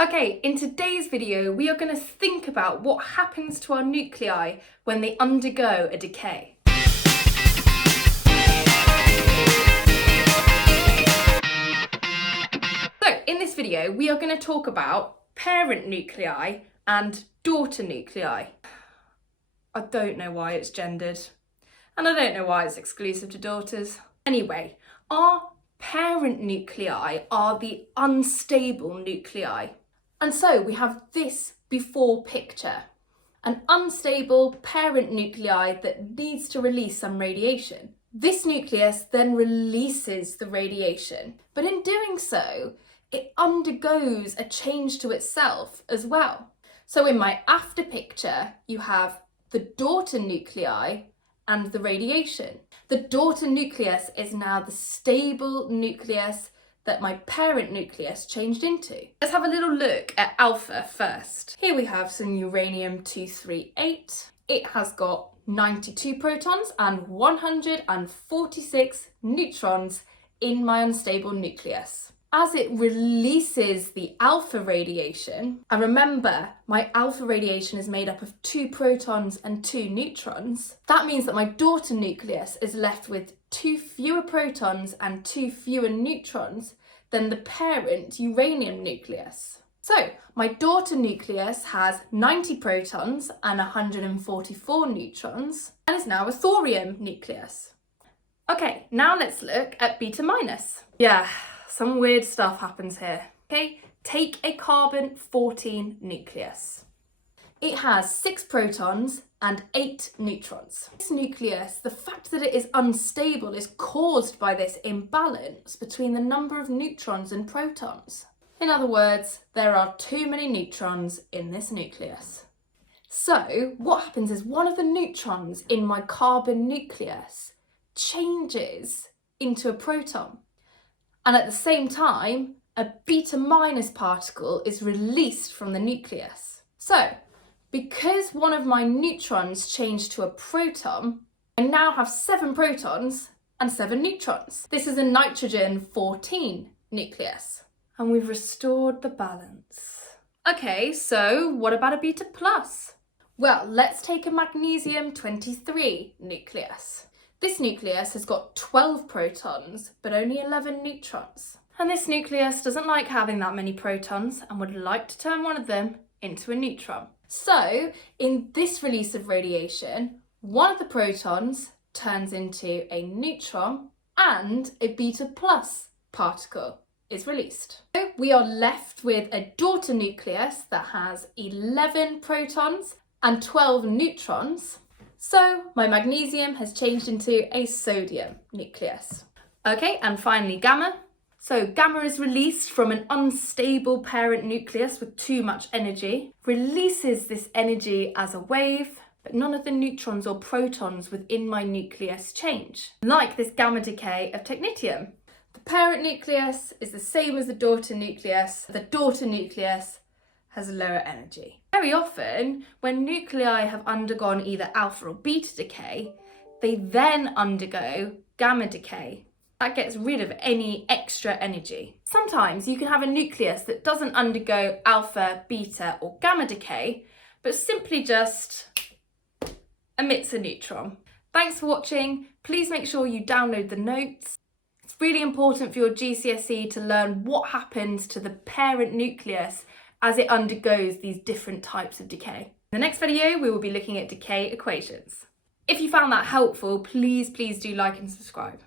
Okay, in today's video, we are going to think about what happens to our nuclei when they undergo a decay. So, in this video, we are going to talk about parent nuclei and daughter nuclei. I don't know why it's gendered, and I don't know why it's exclusive to daughters. Anyway, our parent nuclei are the unstable nuclei. And so we have this before picture, an unstable parent nuclei that needs to release some radiation. This nucleus then releases the radiation, but in doing so, it undergoes a change to itself as well. So in my after picture, you have the daughter nuclei and the radiation. The daughter nucleus is now the stable nucleus that my parent nucleus changed into. Let's have a little look at alpha first. Here we have some uranium-238. It has got 92 protons and 146 neutrons in my unstable nucleus. As it releases the alpha radiation, and remember, my alpha radiation is made up of 2 protons and 2 neutrons, that means that my daughter nucleus is left with 2 fewer protons and 2 fewer neutrons than the parent uranium nucleus. So, my daughter nucleus has 90 protons and 144 neutrons, and is now a thorium nucleus. Okay, now let's look at beta minus. Yeah, some weird stuff happens here. Okay, take a carbon-14 nucleus. It has 6 protons and 8 neutrons. This nucleus, the fact that it is unstable is caused by this imbalance between the number of neutrons and protons. In other words, there are too many neutrons in this nucleus. So what happens is one of the neutrons in my carbon nucleus changes into a proton. And at the same time, a beta minus particle is released from the nucleus. So, because one of my neutrons changed to a proton, I now have 7 protons and 7 neutrons. This is a nitrogen-14 nucleus. And we've restored the balance. Okay, so what about a beta plus? Well, let's take a magnesium-23 nucleus. This nucleus has got 12 protons, but only 11 neutrons. And this nucleus doesn't like having that many protons and would like to turn one of them into a neutron. So, in this release of radiation, one of the protons turns into a neutron and a beta plus particle is released. So we are left with a daughter nucleus that has 11 protons and 12 neutrons. So my magnesium has changed into a sodium nucleus. Okay, and finally gamma. So gamma is released from an unstable parent nucleus with too much energy, releases this energy as a wave, but none of the neutrons or protons within my nucleus change, like this gamma decay of technetium. The parent nucleus is the same as the daughter nucleus. The daughter nucleus has lower energy. Very often, when nuclei have undergone either alpha or beta decay, they then undergo gamma decay. That gets rid of any extra energy. Sometimes you can have a nucleus that doesn't undergo alpha, beta, or gamma decay, but simply just emits a neutron. Thanks for watching. Please make sure you download the notes. It's really important for your GCSE to learn what happens to the parent nucleus as it undergoes these different types of decay. In the next video, we will be looking at decay equations. If you found that helpful, please do like and subscribe.